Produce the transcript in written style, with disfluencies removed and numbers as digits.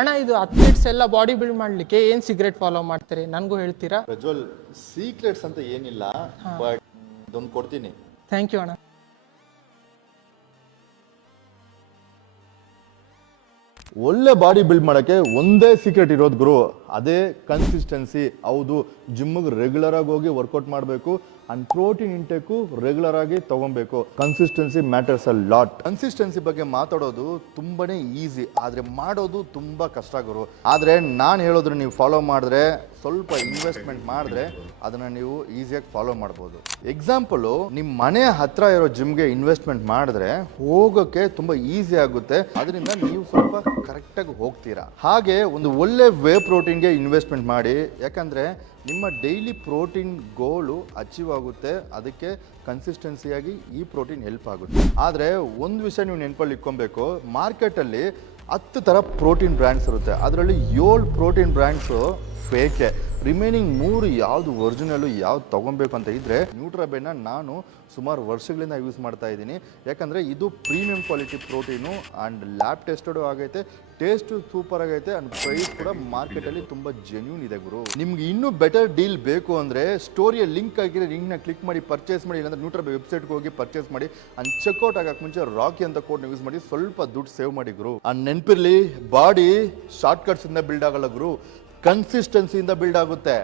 ಅಣ್ಣ ಇದು ಅಥ್ಲೀಟ್ಸ್ ಎಲ್ಲ ಬಾಡಿ ಬಿಲ್ಡ್ ಮಾಡ್ಲಿಕ್ಕೆ ಏನ್ ಸಿಗರೇಟ್ ಫಾಲೋ ಮಾಡ್ತೀರಿ ನನಗೂ ಹೇಳ್ತೀರಾ? ಪ್ರಜ್ವಲ್, ಸೀಕ್ರೆಟ್ಸ್ ಅಂತ ಏನಿಲ್ಲ, ಬಟ್ ಇದೊಂದು ಕೊಡ್ತೀನಿ. ಥ್ಯಾಂಕ್ ಯು ಅಣ್ಣ. ಒಳ್ಳೆ ಬಾಡಿ ಬಿಲ್ಡ್ ಮಾಡೋಕ್ಕೆ ಒಂದೇ ಸೀಕ್ರೆಟ್ ಇರೋದು ಗುರು, ಅದೇ ಕನ್ಸಿಸ್ಟೆನ್ಸಿ. ಹೌದು, ಜಿಮ್ಗೆ ರೆಗ್ಯುಲರ್ ಆಗಿ ಹೋಗಿ ವರ್ಕೌಟ್ ಮಾಡಬೇಕು ಅಂಡ್ ಪ್ರೋಟೀನ್ ಇಂಟೇಕು ರೆಗ್ಯುಲರ್ ಆಗಿ ತಗೊಬೇಕು. Consistency matters a lot. Consistency ಬಗ್ಗೆ ಮಾತಾಡೋದು ತುಂಬಾನೇ ಈಸಿ, ಆದ್ರೆ ಮಾಡೋದು ತುಂಬಾ ಕಷ್ಟ ಗುರು. ಆದ್ರೆ ನಾನು ಹೇಳೋದ್ರ ನೀವು ಫಾಲೋ ಮಾಡಿದ್ರೆ, ಸ್ವಲ್ಪ ಇನ್ವೆಸ್ಟ್ಮೆಂಟ್ ಮಾಡಿದ್ರೆ ಅದನ್ನ ನೀವು ಈಸಿಯಾಗಿ ಫಾಲೋ ಮಾಡ್ಬೋದು. ಎಕ್ಸಾಂಪಲ್, ನಿಮ್ಮ ಮನೆ ಹತ್ರ ಇರೋ ಜಿಮ್ಗೆ ಇನ್ವೆಸ್ಟ್ಮೆಂಟ್ ಮಾಡಿದ್ರೆ ಹೋಗೋಕೆ ತುಂಬಾ ಈಸಿ ಆಗುತ್ತೆ. ಅದರಿಂದ ನೀವು ಸ್ವಲ್ಪ ಕರೆಕ್ಟಾಗಿ ಹೋಗ್ತೀರಾ. ಹಾಗೆ ಒಂದು ಒಳ್ಳೆ ವೇ ಪ್ರೋಟೀನ್ಗೆ ಇನ್ವೆಸ್ಟ್ಮೆಂಟ್ ಮಾಡಿ, ಯಾಕಂದ್ರೆ ನಿಮ್ಮ ಡೈಲಿ ಪ್ರೋಟೀನ್ ಗೋಲು ಅಚೀವ್ ಆಗುತ್ತೆ. ಅದಕ್ಕೆ ಕನ್ಸಿಸ್ಟೆನ್ಸಿಯಾಗಿ ಈ ಪ್ರೋಟೀನ್ ಹೆಲ್ಪ್ ಆಗುತ್ತೆ. ಆದರೆ ಒಂದು ವಿಷಯ ನೀವು ನೆನಪಲ್ಲಿ ಇಟ್ಕೊಬೇಕು, ಮಾರ್ಕೆಟಲ್ಲಿ 10 ಥರ ಪ್ರೋಟೀನ್ ಬ್ರ್ಯಾಂಡ್ಸ್ ಇರುತ್ತೆ, ಅದರಲ್ಲಿ 7 ಪ್ರೋಟೀನ್ ಬ್ರ್ಯಾಂಡ್ಸು ಫೇಕೆ. ರಿಮೈನಿಂಗ್ 3 ಯಾವುದು ಒರಿಜಿನಲ್ಲು, ಯಾವ್ದು ತೊಗೊಬೇಕು ಅಂತ ಇದ್ದರೆ ನ್ಯೂಟ್ರಾಬೇನ ನಾನು ಸುಮಾರು ವರ್ಷಗಳಿಂದ ಯೂಸ್ ಮಾಡ್ತಾ ಇದ್ದೀನಿ. ಯಾಕಂದರೆ ಇದು premium quality protein and lab tested ಆಗೈತೆ, ಟೇಸ್ಟು ಸೂಪರ್ ಆಗೈತೆ ಆ್ಯಂಡ್ ಪ್ರೈಸ್ ಕೂಡ ಮಾರ್ಕೆಟಲ್ಲಿ ತುಂಬ ಜೆನ್ಯೂನ್ ಇದೆ ಗುರು. ನಿಮ್ಗೆ ಇನ್ನೂ ಬೆಟರ್ ಡೀಲ್ ಬೇಕು ಅಂದರೆ ಸ್ಟೋರಿಯ ಲಿಂಕ್ ಆಗಿರೋ ಲಿಂಕ್ನ ಕ್ಲಿಕ್ ಮಾಡಿ ಪರ್ಚೇಸ್ ಮಾಡಿ, ಇಲ್ಲಾಂದ್ರೆ ನ್ಯೂಟ್ರಾಬೆ ವೆಬ್ಸೈಟ್ಗೆ ಹೋಗಿ ಪರ್ಚೇಸ್ ಮಾಡಿ ಆ್ಯಂಡ್ ಚೆಕ್ಔಟ್ ಆಗೋಕ್ಕೆ ಮುಂಚೆ ರಾಕಿ ಅಂತ ಕೋಡ್ನ ಯೂಸ್ ಮಾಡಿ ಸ್ವಲ್ಪ ದುಡ್ಡು ಸೇವ್ ಮಾಡಿ ಗುರು. ಆ್ಯಂಡ್ ನೆನಪಿರಲಿ, ಬಾಡಿ ಶಾರ್ಟ್ಕಟ್ಸಿಂದ ಬಿಲ್ಡ್ ಆಗಲ್ಲ ಗುರು, ಕನ್ಸಿಸ್ಟೆನ್ಸಿಯಿಂದ ಬಿಲ್ಡ್ ಆಗುತ್ತೆ.